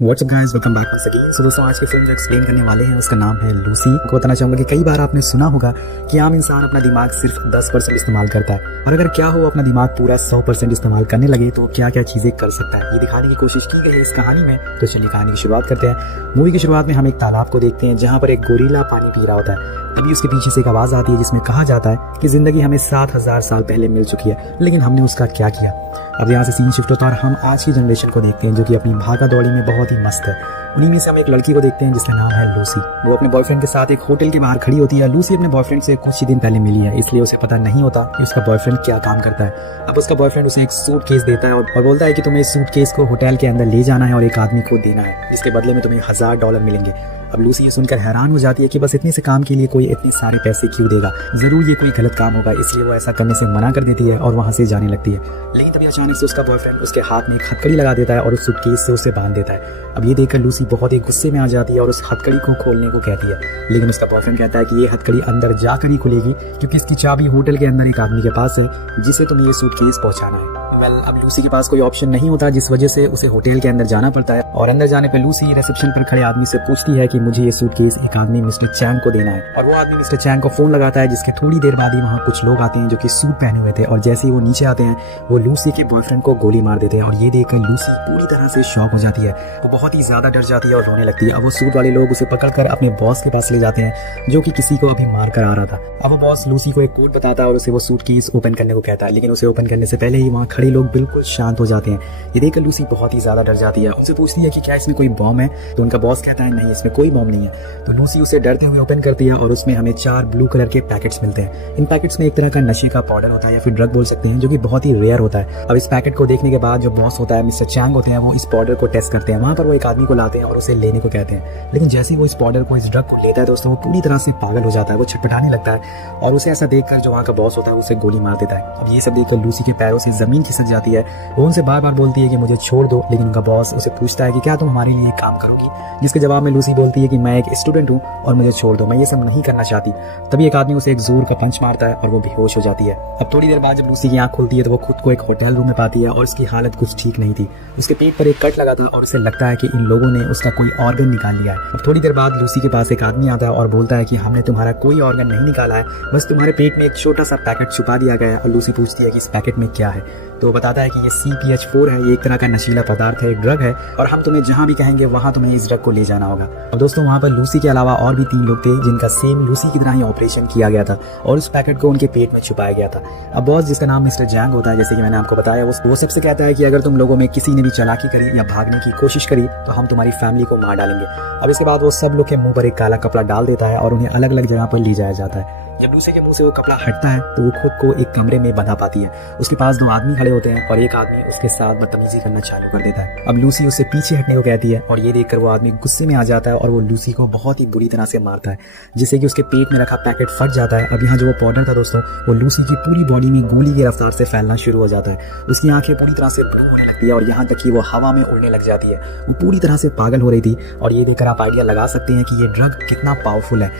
WhatsApp guys, welcome back once again. So दोस्तों, आज की फिल्म जो एक्सप्लेन करने वाले हैं उसका नाम है लूसी। आपको बताना चाहूंगा कि कई बार आपने सुना होगा कि आम इंसान अपना दिमाग सिर्फ 10% इस्तेमाल करता है, और अगर क्या हो अपना दिमाग पूरा 100% इस्तेमाल करने लगे तो क्या क्या चीजें कर सकता है, ये दिखाने की कोशिश की गई है इस कहानी में। तो चलिए कहानी की शुरुआत करते हैं। मूवी की शुरुआत में हम एक तालाब को देखते हैं जहाँ पर एक गोरिल्ला पानी पी रहा होता है। तभी उसके पीछे से एक आवाज आती है जिसमें कहा जाता है कि जिंदगी हमें 7000 साल पहले मिल चुकी है, लेकिन हमने उसका क्या किया। अब यहाँ से सीन शिफ्ट होता है और हम आज की जनरेशन को देखते हैं जो कि अपनी भागा दौड़ी में बहुत ही मस्त है। उन्हीं में से हम एक लड़की को देखते हैं जिसका नाम है लूसी। वो अपने बॉयफ्रेंड के साथ एक होटल के बाहर खड़ी होती है। लूसी अपने बॉयफ्रेंड से कुछ ही दिन पहले मिली है, इसलिए उसे पता नहीं होता कि उसका बॉयफ्रेंड क्या काम करता है। अब उसका बॉयफ्रेंड उसे एक सूटकेस देता है और बोलता है कि तुम्हें इस सूटकेस को होटल के अंदर ले जाना है और एक आदमी को देना है, इसके बदले में तुम्हें $1000 मिलेंगे। अब लूसी ये सुनकर हैरान हो जाती है कि बस इतने से काम के लिए कोई इतने सारे पैसे क्यों देगा, जरूर ये कोई गलत काम होगा, इसलिए वो ऐसा करने से मना कर देती है और वहां से जाने लगती है। लेकिन तभी अचानक से उसका बॉयफ्रेंड उसके हाथ में एक हथकड़ी लगा देता है और उस सूटकेस से उसे बांध देता है। अब ये देखकर लूसी बहुत ही गुस्से में आ जाती है और उस हथकड़ी को खोलने को कहती है, लेकिन उसका बॉयफ्रेंड कहता है कि ये हथकड़ी अंदर जाकर ही खुलेगी क्योंकि इसकी चाबी होटल के अंदर एक आदमी के पास है जिसे तुम्हें ये सूटकेस पहुंचाना है। अब लूसी के पास कोई ऑप्शन नहीं होता, जिस वजह से उसे होटल के अंदर जाना पड़ता है। और अंदर जाने पर लूसी रिसेप्शन पर खड़े आदमी से पूछती है कि मुझे ये सूटकेस एक आदमी मिस्टर चैंग को देना है। और वो आदमी मिस्टर चैंग को फोन लगाता है, जिसके थोड़ी देर बाद ही वहाँ कुछ लोग आते हैं जो कि सूट पहने हुए थे, और जैसे ही वो नीचे आते हैं वो लूसी के बॉयफ्रेंड को गोली मार देते हैं। और ये देखकर लूसी पूरी तरह से शॉक हो जाती है, वो बहुत ही ज्यादा डर जाती है और रोने लगती है। अब वो सूट वाले लोग उसे पकड़कर अपने बॉस के पास ले जाते हैं जो कि किसी को अभी मार कर आ रहा था। अब वो बॉस लूसी को एक कोड बताता है और उसे वो सूटकेस ओपन करने को कहता है, लेकिन उसे ओपन करने से पहले ही वहाँ खड़े लोग बिल्कुल शांत हो जाते हैं। ये देखकर लूसी बहुत ही ज्यादा डर जाती है, उनसे पूछती है कि क्या इसमें कोई बॉम्ब है, तो उनका बॉस कहता है नहीं, इसमें कोई बॉम्ब नहीं है। तो लूसी उसे डरते हुए ओपन करती है और उसमें हमें 4 ब्लू कलर के पैकेट्स मिलते हैं। इन पैकेट्स में एक तरह का नशे का पाउडर होता है या फिर ड्रग बोल सकते हैं, जो कि बहुत ही रेयर होता है। अब इस पैकेट को देखने के बाद जो बॉस होता है मिस्टर चैंग होते हैं, वो इस पाउडर को टेस्ट करते हैं। वहाँ पर वो एक आदमी को लाते हैं और उसे लेने को कहते हैं, लेकिन जैसे ही वो इस पाउडर को, इस ड्रग को लेता है दोस्तों, वो पूरी तरह से पागल हो जाता है, वो छटपटाने लगता है और उसे ऐसा देखकर जो वहाँ का बॉस होता है उसे गोली मार देता है। अब ये सब देखकर लूसी के पैरों से जमीन खिसक जाती है। वो उनसे बार बार बोलती है कि मुझे छोड़ दो, लेकिन उनका बॉस उसे पूछता है कि क्या तुम हमारे लिए काम करोगी, जिसके जवाब में लूसी बोलती है कि मैं एक स्टूडेंट हूँ और मुझे छोड़ दो, मैं ये सब नहीं करना चाहती। तभी एक आदमी उसे एक जोर का पंच मारता है और वो बेहोश हो जाती है। अब थोड़ी देर बाद जब लूसी की आंख खुलती है तो वो खुद को एक होटल रूम में पाती है और उसकी हालत कुछ ठीक नहीं थी। उसके पेट पर एक कट लगा था और उसे लगता है कि इन लोगों ने उसका कोई ऑर्गन निकाल लिया है। अब थोड़ी देर बाद लूसी के पास एक आदमी आता है और बोलता है कि हमने तुम्हारा कोई ऑर्गन नहीं निकाला है, बस तुम्हारे पेट में एक छोटा सा पैकेट छुपा दिया गया है। और लूसी पूछती है कि इस पैकेट में क्या है, तो वो बताता है कि ये CPH4 है, ये एक तरह का नशीला पदार्थ है, एक ड्रग है, और हम तुम्हें जहाँ भी कहेंगे वहाँ तुम्हें इस ड्रग को ले जाना होगा। अब दोस्तों, वहाँ पर लूसी के अलावा और भी 3 लोग थे जिनका सेम लूसी की तरह ही ऑपरेशन किया गया था और उस पैकेट को उनके पेट में छुपाया गया था। अब बॉस, जिसका नाम मिस्टर जैंग होता है, जैसे कि मैंने आपको बताया, वो सबसे कहता है कि अगर तुम लोगों में किसी ने भी चालाकी करी या भागने की कोशिश करी तो हम तुम्हारी फैमिली को मार डालेंगे। अब इसके बाद वो सब लोग के मुंह पर एक काला कपड़ा डाल देता है और उन्हें अलग अलग जगह पर ले जाया जाता है। जब लूसी के मुंह से वो कपड़ा हटता है तो वो खुद को एक कमरे में बंधा पाती है। उसके पास 2 आदमी खड़े होते हैं और एक आदमी उसके साथ बदतमीजी करना चालू कर देता है। अब लूसी उससे पीछे हटने को कहती है और ये देखकर वो आदमी गुस्से में आ जाता है और वो लूसी को बहुत ही बुरी तरह से मारता है, जिससे कि उसके पेट में रखा पैकेट फट जाता है। अब यहाँ जो वो पाउडर था दोस्तों, वो लूसी की पूरी बॉडी में गोली की रफ्तार से फैलना शुरू हो जाता है। उसकी आंखें पूरी तरह से ब्लू होने लगती है और यहाँ तक कि वो हवा में उड़ने लग जाती है। वो पूरी तरह से पागल हो रही थी और ये देखकर आप आइडिया लगा सकते हैं कि ये ड्रग कितना पावरफुल है।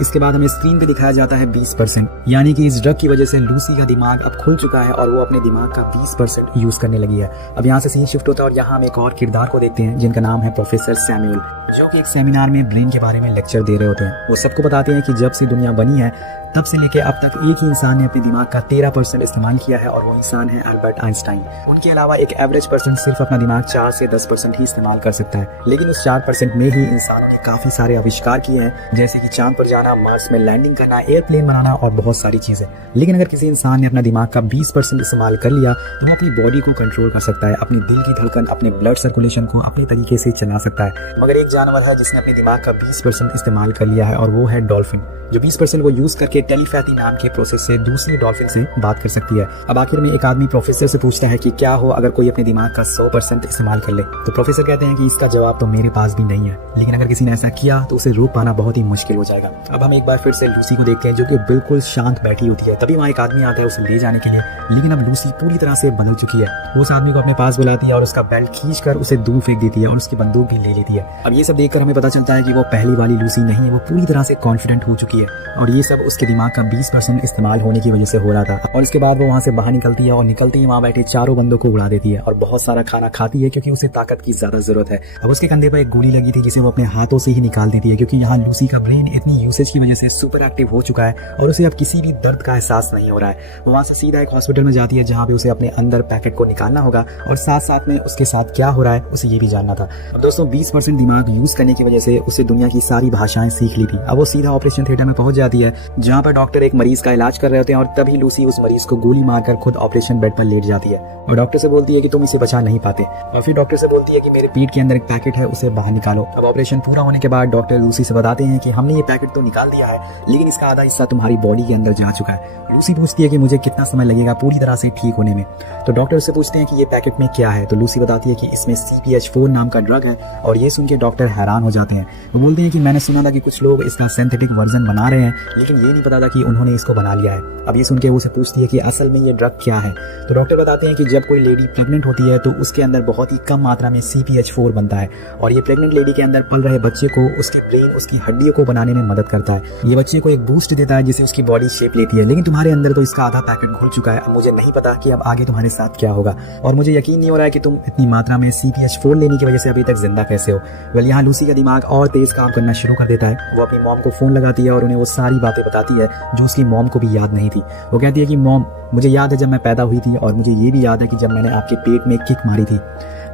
इसके बाद हमें स्क्रीन पे दिखाया जाता है 20%, यानी कि इस ड्रग की वजह से लूसी का दिमाग अब खुल चुका है और वो अपने दिमाग का 20% यूज करने लगी है। अब यहाँ से सीन शिफ्ट होता है और यहाँ हम एक और किरदार को देखते हैं जिनका नाम है प्रोफेसर सैमुअल, जो कि एक सेमिनार में ब्रेन के बारे में लेक्चर दे रहे होते हैं। वो सबको बताते हैं कि जब से दुनिया बनी है तब से लेकर अब तक एक ही इंसान ने अपने दिमाग का 13% इस्तेमाल किया है और वो इंसान है अल्बर्ट आइंस्टाइन। उनके अलावा एक एवरेज पर्सन सिर्फ अपना दिमाग 4 से 10% ही इस्तेमाल कर सकता है, लेकिन उस 4% में ही इंसानों ने काफी सारे आविष्कार किए हैं, जैसे कि चांद पर जाना, मार्स में लैंडिंग करना, एयरप्लेन बनाना और बहुत सारी चीजें। लेकिन अगर किसी इंसान ने अपना दिमाग का 20% इस्तेमाल कर लिया तो वो अपनी बॉडी को कंट्रोल कर सकता है, अपने दिल की धड़कन, अपने ब्लड सर्कुलेशन को अपने तरीके से चला सकता है। मगर एक जानवर है जिसने अपने दिमाग का 20% इस्तेमाल कर लिया है और वो है डॉल्फिन, जो 20% को यूज करके टेलीपैथी नाम के प्रोसेस से दूसरी डॉल्फिन से बात कर सकती है। अब आखिर में एक आदमी प्रोफेसर से पूछता है कि क्या हो अगर कोई अपने दिमाग का 100% इस्तेमाल कर ले, तो प्रोफेसर कहते हैं कि इसका जवाब तो मेरे पास भी नहीं है, लेकिन अगर किसी ने ऐसा किया तो उसे रोक पाना बहुत ही मुश्किल हो जाएगा। अब हम एक बार फिर से लूसी को देखते हैं जो कि बिल्कुल शांत बैठी होती है। तभी वहाँ एक आदमी आता है उसे ले जाने के लिए, लेकिन अब लूसी पूरी तरह से बदल चुकी है। वो उस आदमी को अपने पास बुलाती है और उसका बेल्ट खींचकर उसे दूर फेंक देती है और उसकी बंदूक भी ले लेती है। अब ये सब देखकर हमें पता चलता है कि वो पहली वाली लूसी नहीं है, वो पूरी तरह से कॉन्फिडेंट हो चुकी है और ये सब उसके दिमाग का 20% इस्तेमाल होने की वजह से हो रहा था। और इसके बाद वो वहाँ से बाहर निकलती है और निकलती ही वहाँ बैठे चारों बंदों को उड़ा देती है और बहुत सारा खाना खाती है क्योंकि उसे ताकत की ज्यादा जरूरत है। अब उसके कंधे पर एक गोली लगी थी जिसे वो अपने हाथों से ही निकाल देती है क्योंकि यहाँ लूसी का ब्रेन इतनी यूसेज की वजह से सुपर एक्टिव हो चुका है और उसे अब किसी भी दर्द का एहसास नहीं हो रहा है। वो वहाँ से सीधा एक हॉस्पिटल में जाती है जहाँ भी उसे अपने अंदर पैकेट को निकालना होगा और साथ साथ में उसके साथ क्या हो रहा है उसे ये भी जानना था। अब दोस्तों 20% दिमाग यूज करने की वजह से उसे दुनिया की सारी भाषाएं सीख ली थी। अब वो सीधा ऑपरेशन थिएटर में पहुंच जाती है जहाँ पर डॉक्टर एक मरीज का इलाज कर रहे होते हैं और तभी लूसी उस मरीज को गोली मारकर खुद ऑपरेशन बेड पर लेट जाती है और डॉक्टर से बोलती है कि तुम इसे बचा नहीं पाते और फिर डॉक्टर से बोलती है कि मेरे पीठ के अंदर एक पैकेट है उसे बाहर निकालो। अब ऑपरेशन पूरा होने के बाद डॉक्टर लूसी से बताते हैं कि हमने ये पैकेट तो निकाल दिया है लेकिन इसका आधा हिस्सा तुम्हारी बॉडी के अंदर जा चुका है। लूसी पूछती है कि मुझे कितना समय लगेगा पूरी तरह से ठीक होने में। तो डॉक्टर से पूछते हैं कि ये पैकेट में क्या है। तो लूसी बताती है कि इसमें CPH4 नाम का ड्रग है और ये सुन के डॉक्टर हैरान हो जाते हैं। वो बोलते हैं कि मैंने सुना था कि कुछ लोग इसका सिंथेटिक वर्जन बना रहे हैं लेकिन ये नहीं पता था कि उन्होंने इसको बना लिया है। अब ये सुन के वो उसे पूछती है कि असल में ये ड्रग क्या है। तो डॉक्टर बताते हैं कि जब कोई लेडी प्रेग्नेंट होती है तो उसके अंदर बहुत ही कम मात्रा में CPH4 बनता है और ये प्रेग्नेंट लेडी के अंदर पल रहे बच्चे को उसके ब्रेन उसकी हड्डियों को बनाने में मदद करता है। ये बच्चे को एक बूस्ट देता है जिससे उसकी बॉडी शेप लेती है। लेकिन तुम्हारे अंदर तो इसका आधा पैकेट घुल चुका है। अब मुझे नहीं पता कि अब आगे तुम्हारे साथ क्या होगा और मुझे यकीन नहीं हो रहा है कि तुम इतनी मात्रा में CPH4 लेने की वजह से अभी तक जिंदा कैसे हो। वेल यहाँ लूसी का दिमाग और तेज काम करना शुरू कर देता है। वो अपनी मॉम को फोन लगाती है और उन्हें वो सारी बातें बताती है जो उसकी मॉम को भी याद नहीं थी। वो कहती है कि मॉम मुझे याद है जब मैं पैदा हुई थी और मुझे ये भी याद है कि जब मैंने आपके पेट में किक मारी थी।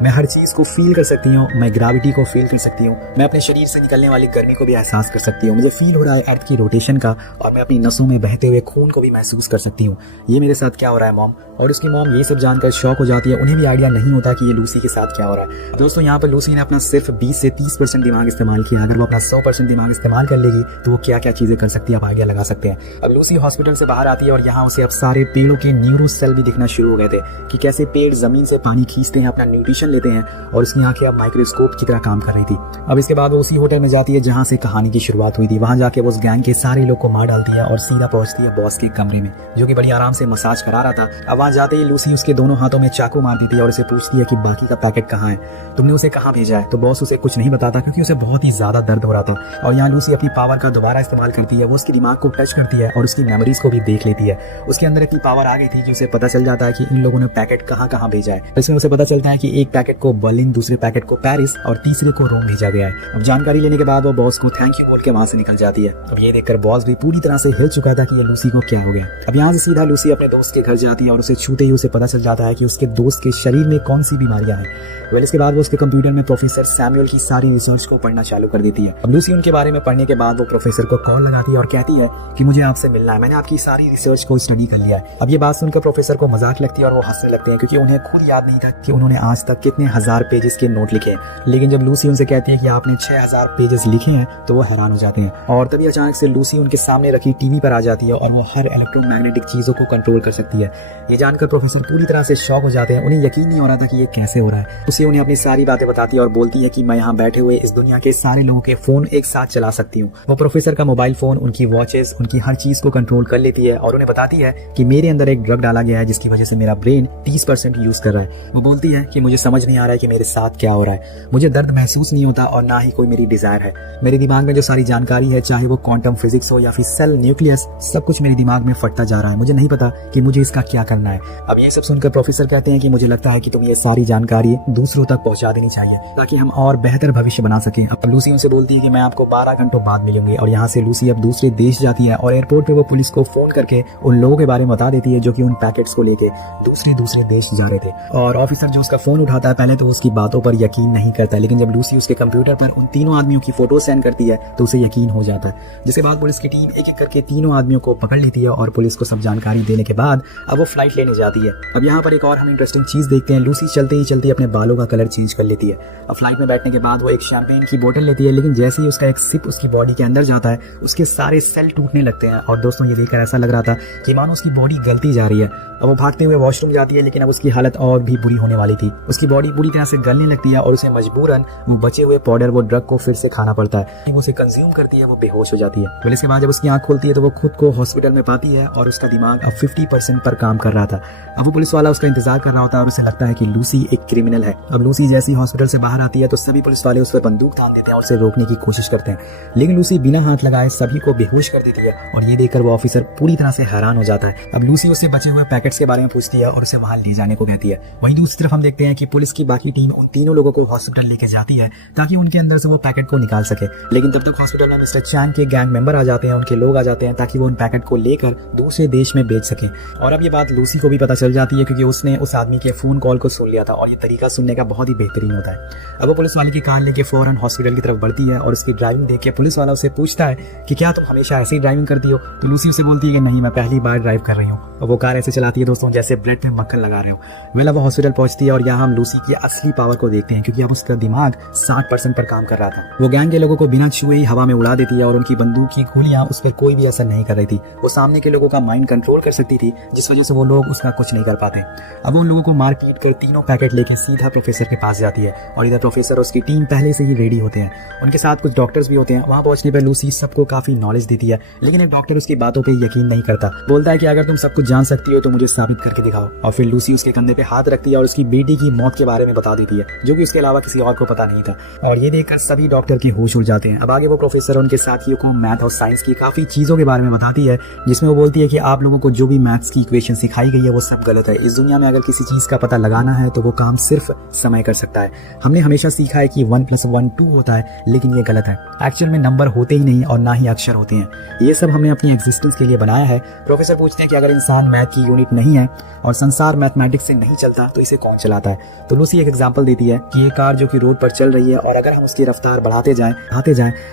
मैं हर चीज़ को फील कर सकती हूँ, मैं ग्रेविटी को फील कर सकती हूँ, मैं अपने शरीर से निकलने वाली गर्मी को भी एहसास कर सकती हूँ। मुझे फील हो रहा है अर्थ की रोटेशन का और मैं अपनी नसों में बहते हुए खून को भी महसूस कर सकती हूँ। ये मेरे साथ क्या हो रहा है मॉम। और उसकी मॉम ये सब जानकर शॉक हो जाती है। उन्हें भी आइडिया नहीं होता कि ये लूसी के साथ क्या हो रहा है। दोस्तों यहाँ पर लूसी ने अपना सिर्फ 20 से 30% दिमाग इस्तेमाल किया। अगर वो अपना 100% दिमाग इस्तेमाल कर लेगी तो वो क्या क्या चीजें कर सकती है आप आइडिया लगा सकते हैं। अब लूसी हॉस्पिटल से बाहर आती है और यहाँ उसे अब सारे पेड़ों के न्यूरो सेल भी दिखना शुरू हो गए थे कि कैसे पेड़ जमीन से पानी खींचते हैं, अपना न्यूट्रिशन लेते हैं और उसकी आंखें अब माइक्रोस्कोप की तरह काम कर रही थी। अब इसके बाद वो उसी होटल में जाती है जहाँ से कहानी की शुरुआत हुई थी। वहां जाके वो उस गैंग के सारे लोग को मार डालती है और सीधा पहुंचती है बॉस के कमरे में जो कि बड़ी आराम से मसाज करा रहा था। अब वहां जाते ही लूसी उसके दोनों हाथों में चाकू मार देती है और उसे पूछती है कि बाकी का पैकेट कहाँ है, तुमने उसे कहाँ भेजा है। तो बॉस उसे कुछ नहीं बताता क्योंकि उसे बहुत ही ज्यादा दर्द हो रहा था। और यहाँ लूसी अपनी पावर का दोबारा इस्तेमाल करती है। वो उसके दिमाग को टच करती है और उसकी मेमोरीज को भी देख लेती है। उसके अंदर इतनी पावर आ गई थी कि उसे पता चल जाता है कि इन लोगों ने पैकेट कहाँ कहाँ भेजा है। इसमें उसे पता चलता है कि एक पैकेट को बर्लिन, दूसरे पैकेट को पेरिस और तीसरे को रोम भेजा गया है। अब जानकारी लेने के बाद वो बॉस को थैंक यू बोल के वहां से निकल जाती है। अब ये देखकर बॉस भी पूरी तरह से हिल चुका था कि ये लूसी को क्या हो गया। अब यहाँ से सीधा लूसी अपने दोस्त के घर जाती है और उसे छूते ही उसे पता चल जाता है कि उसके दोस्त के शरीर में कौन सी बीमारियां हैं। वेल इसके बाद वो उसके कंप्यूटर में प्रोफेसर सैमुअल की सारी रिसर्च को पढ़ना चालू कर देती है। अब लूसी उनके बारे में पढ़ने के बाद वो प्रोफेसर को कॉल लगाती है और कहती है कि मुझे आपसे मिलना है, मैंने आपकी सारी रिसर्च को स्टडी कर लिया है। अब ये बात सुनकर प्रोफेसर को मजाक लगती है और वो हंसने लगते हैं क्योंकि उन्हें खुद याद नहीं था कि उन्होंने आज तक कितने हजार पेजेस के नोट लिखे हैं। लेकिन जब लूसी उनसे कहती है कि आपने 6000 पेजेस लिखे हैं तो वो हैरान हो जाते हैं। और तभी अचानक से लूसी उनके सामने रखी टीवी पर आ जाती है और वो हर इलेक्ट्रोमैग्नेटिक चीजों को कंट्रोल कर सकती है। ये जानकर प्रोफेसर पूरी तरह से शॉक हो जाते हैं। उन्हें यकीन नहीं हो रहा था कि ये कैसे हो रहा है। उसे उन्हें अपनी सारी बातें बताती है और बोलती है कि मैं यहाँ बैठे हुए इस दुनिया के सारे लोगों के फोन एक साथ चला सकती हूँ। वो प्रोफेसर का मोबाइल फोन, उनकी वॉचेस, उनकी हर चीज को कंट्रोल कर लेती है और उन्हें बताती है कि मेरे अंदर एक ड्रग डाला गया है जिसकी वजह से मेरा ब्रेन 30% यूज कर रहा है। वो बोलती है कि मुझे समझ नहीं आ रहा है कि मेरे साथ क्या हो रहा है, मुझे दर्द महसूस नहीं होता और ना ही कोई मेरी डिजायर है। मेरे दिमाग में जो सारी जानकारी है, चाहे वो क्वांटम फिजिक्स हो या फिर सेल न्यूक्लियस, सब कुछ मेरे दिमाग में फटता जा रहा है। मुझे नहीं पता कि मुझे इसका क्या करना है। अब ये सब सुनकर प्रोफेसर कहते हैं कि मुझे लगता है कि तुम ये सारी जानकारी दूसरों तक पहुंचा देनी चाहिए ताकि हम और बेहतर भविष्य बना सकें। अब लूसी उनसे बोलती है कि मैं आपको 12 घंटों बाद मिलूंगी और यहाँ से लूसी अब दूसरे देश जाती है और एयरपोर्ट पे वो पुलिस को फोन करके उन लोगों के बारे में बता देती है जो कि उन पैकेट्स को लेके दूसरे देश जा रहे थे। और ऑफिसर जो उसका फोन उठाता है पहले तो उसकी बातों पर यकीन नहीं करता है, लेकिन जब लूसी उसके कंप्यूटर पर उन तीनों आदमियों की फोटो सेंड करती है तो उसे यकीन हो जाता है। जिसके बाद पुलिस की टीम एक एक करके तीनों आदमियों को पकड़ लेती है और पुलिस को सब जानकारी देने के बाद अब वो फ्लाइट लेने जाती है। अब यहाँ पर एक और हम इंटरेस्टिंग चीज देखते हैं। लूसी चलते ही चलते अपने बालों का कलर चेंज कर लेती है। अब फ्लाइट में बैठने के बाद वो एक शैंपेन की बोतल लेती है, लेकिन जैसे ही उसका एक सिप उसकी बॉडी के अंदर जाता है उसके सारे सेल टूटने लगते हैं। और दोस्तों ये देखकर ऐसा लग रहा था कि मानो उसकी बॉडी गलती जा रही है। अब वो भागते हुए वॉशरूम जाती है, लेकिन अब उसकी हालत और भी बुरी होने वाली थी। उसकी बॉडी पूरी तरह से गलने लगती है और उसे मजबूरन वो बचे हुए पाउडर वो ड्रग को फिर से खाना पड़ता है। वो उसे कंज्यूम करती है, वो बेहोश हो जाती है। फिर इसके बाद जब उसकी आंख खुलती है तो वो खुद को हॉस्पिटल में पाती है और उसका दिमाग अब 50% पर काम कर रहा था। अब वो पुलिस वाला उसका इंतजार कर रहा होता है और उसे लगता है कि लूसी एक क्रिमिनल है। अब लूसी जैसी हॉस्पिटल से बाहर आती है तो सभी पुलिस वाले उस पर बंदूक तान देते हैं और उसे रोकने की कोशिश करते हैं, लेकिन लूसी बिना हाथ लगाए सभी को बेहोश कर देती है और ये देखकर वो ऑफिसर पूरी तरह से हैरान हो जाता है। अब लूसी उससे बचे हुए पैकेट्स के बारे में पूछती है और उसे वहां ले जाने को कहती है। वहीं दूसरी तरफ हम देखते हैं कि पुलिस की बाकी टीम उन तीनों लोगों को हॉस्पिटल लेके जाती है ताकि उनके अंदर से वो पैकेट को निकाल सके, लेकिन तब तक हॉस्पिटल में मिस्टर चैंग के गैंग मेंबर आ जाते हैं, उनके लोग आ जाते हैं ताकि वो उन पैकेट को लेकर दूसरे देश में बेच सके। और अब ये बात लूसी को भी पता चल जाती है क्योंकि उसने उस आदमी के फोन कॉल को सुन लिया था और ये तरीका सुनने का बहुत ही बेहतरीन होता है। अब वो पुलिस वाले की कार लेके फौरन हॉस्पिटल की तरफ बढ़ती है और उसकी ड्राइविंग देख के पुलिस वाला उसे पूछता है कि क्या तुम हमेशा ऐसे ही ड्राइविंग करती हो? तो लूसी उसे बोलती है कि नहीं, मैं पहली बार ड्राइव कर रही हूँ। और वो कार ऐसे चलाती है दोस्तों जैसे ब्रेड में मक्खन लगा रहे हो। वेल वो हॉस्पिटल पहुंचती है और यहाँ हम लूसी की असली पावर को देखते हैं क्योंकि अब उसका दिमाग 60% पर काम कर रहा था। वो गैंग के लोगों को बिना छुए ही हवा में उड़ा देती है और उनकी बंदूक की गोलियां उस पर कोई भी असर नहीं कर रही थी। वो सामने के लोगों का माइंड कंट्रोल कर सकती थी जिस वजह से वो लोग उसका कुछ नहीं कर पाते। अब उन लोगों को मार पीट कर तीनों पैकेट लेके सीधा प्रोफेसर के पास जाती है और इधर प्रोफेसर और उसकी टीम पहले से ही रेडी होते हैं। उनके साथ कुछ डॉक्टर्स भी होते हैं। वहां पहुंचने पर लूसी सबको काफी नॉलेज देती है, लेकिन एक डॉक्टर उसकी बातों पे यकीन नहीं करता। बोलता है कि अगर तुम सब कुछ जान सकती हो तो मुझे साबित करके दिखाओ। और फिर लूसी उसके कंधे पे हाथ रखती है और उसकी बेटी की मौत के बारे में बता देती है जो कि उसके अलावा किसी और को पता नहीं था। और ये देखकर सभी डॉक्टर के होश उड़ जाते हैं। अब आगे वो प्रोफेसर उनके साथियों को मैथ और साइंस की काफी चीजों के बारे में बताती है, जिसमें वो बोलती है कि आप लोगों को जो भी मैथ्स की इक्वेशन सिखाई गई है वो सब गलत है। इस दुनिया में अगर किसी चीज का पता लगाना है तो वो काम सिर्फ समय कर सकता है। हमने हमेशा सीखा है कि 1 + 1 2 होता है, लेकिन ये गलत है। एक्चुअल में नंबर होते ही नहीं और ना ही अक्षर होते हैं। ये सब हमने अपनी एग्जिस्टेंस के लिए बनाया है। प्रोफेसर पूछते हैं कि अगर इंसान मैथ की यूनिट नहीं है और संसार मैथमेटिक्स से नहीं चलता तो इसे कौन चलाता है? तो लूसी एक एग्जांपल देती है कि ये कार जो कि रोड पर चल रही है और अगर हम उसकी रफ्तार बढ़ाते जाएं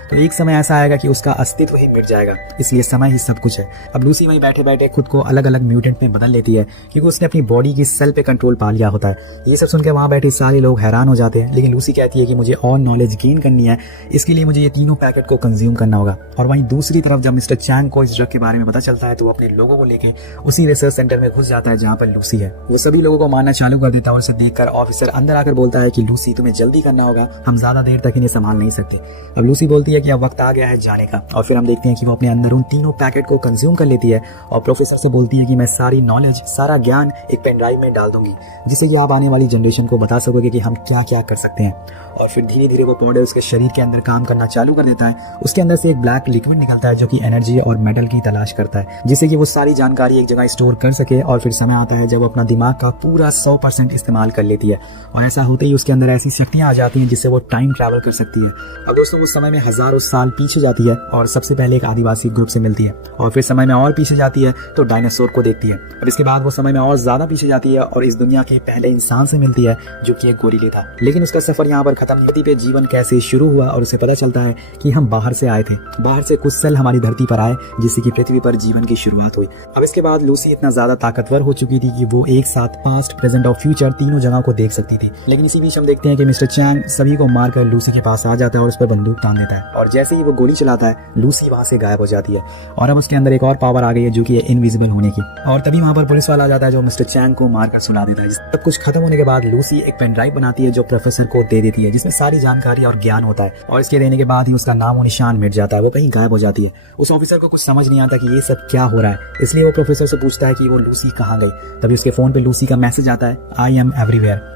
तो एक समय ऐसा आएगा कि उसका अस्तित्व ही मिट जाएगा। इसलिए समय ही सब कुछ है। अब लूसी वहीं बैठे बैठे खुद को अलग अलग म्यूटेंट में बदल लेती है क्योंकि उसने अपनी बॉडी की सेल पे कंट्रोल पा लिया होता है। ये सब सुनकर वहां बैठे सारे लोग हैरान हो जाते हैं, लेकिन लूसी कहती है कि मुझे और नॉलेज गेन करनी है, इसके लिए मुझे ये तीनों पैकेट को कंज्यूम करना होगा। और वहीं दूसरी तरफ जब मिस्टर चैंग को इस ड्रग के बारे में पता चलता है तो वो अपने लोगों को लेकर उसी रिसर्च सेंटर में घुस जाता है जहाँ पर लूसी है। वो सभी लोगों को मारना चालू कर देता है और उसे देखकर ऑफिसर अंदर आकर बोलता है कि लूसी तुम्हें जल्दी करना होगा, हम ज्यादा देर तक इन्हें संभाल नहीं सकते। अब लूसी बोलती है कि अब वक्त आ गया है जाने का और फिर हम देखते हैं कि वो अपने अंदर उन तीनों पैकेट को कंज्यूम कर लेती है और प्रोफेसर से बोलती है कि मैं सारी नॉलेज, सारा ज्ञान एक पेन ड्राइव में डाल दूंगी जिससे कि आप आने वाली जनरेशन को बता सकोगे कि हम क्या क्या कर सकते हैं। और फिर धीरे धीरे वो पाउडर उसके शरीर के अंदर काम करना चालू कर देता है। उसके अंदर से एक ब्लैक लिक्विड निकलता है जो कि एनर्जी और मेटल की तलाश करता है जिससे कि वो सारी जानकारी एक जगह स्टोर कर सके। और फिर समय आता है जब वो अपना दिमाग का पूरा 100% इस्तेमाल कर लेती है और ऐसा होते ही उसके अंदर ऐसी शक्तियां आ जाती हैं जिससे वो टाइम ट्रैवल कर सकती है। अब दोस्तों वो समय में हजारों साल पीछे जाती है और सबसे पहले एक आदिवासी ग्रुप से मिलती है और फिर समय में और पीछे जाती है तो डायनासोर को देखती है। अब इसके बाद वो समय में और ज्यादा पीछे जाती है और इस दुनिया के पहले इंसान से मिलती है जो कि एक गोरिल्ला था। लेकिन उसका सफर यहाँ पर खत्म नहीं। पे जीवन कैसे शुरू हुआ और उसे पता चलता है कि हम बाहर से आए थे, बाहर से कुछ सेल हमारी धरती पर आए जिससे कि पृथ्वी पर जीवन की शुरुआत हुई। अब इसके बाद लूसी इतना ज्यादा ताकतवर हो चुकी थी कि वो एक साथ पास्ट, प्रेजेंट और फ्यूचर तीनों जगह को देख सकती थी। लेकिन इसी बीच हम देखते हैं कि मिस्टर चैंग सभी को मारकर लूसी के पास आ जाता है और उस पर बंदूक तान देता है और जैसे ही वो गोली चलाता है लूसी वहां से गायब हो जाती है और अब उसके अंदर एक और पावर आ गई है जो कि इनविजिबल होने की। और तभी वहां पर पुलिस वाला आ जाता है जो मिस्टर चैंग को मारकर सुला देता है। सब कुछ खत्म होने के बाद लूसी एक पेन ड्राइव बनाती है जो प्रोफेसर को दे देती है जिसमें सारी जानकारी और ज्ञान होता है और इसके देने के बाद ही उसका नाम और निशान मिट जाता है, वो कहीं गायब हो जाती है। उस ऑफिसर को कुछ समझ नहीं आता कि ये सब क्या हो रहा है, इसलिए वो प्रोफेसर से पूछता है कि वो लूसी कहाँ गई। तभी उसके फोन पे लूसी का मैसेज आता है, आई एम एवरीवेयर।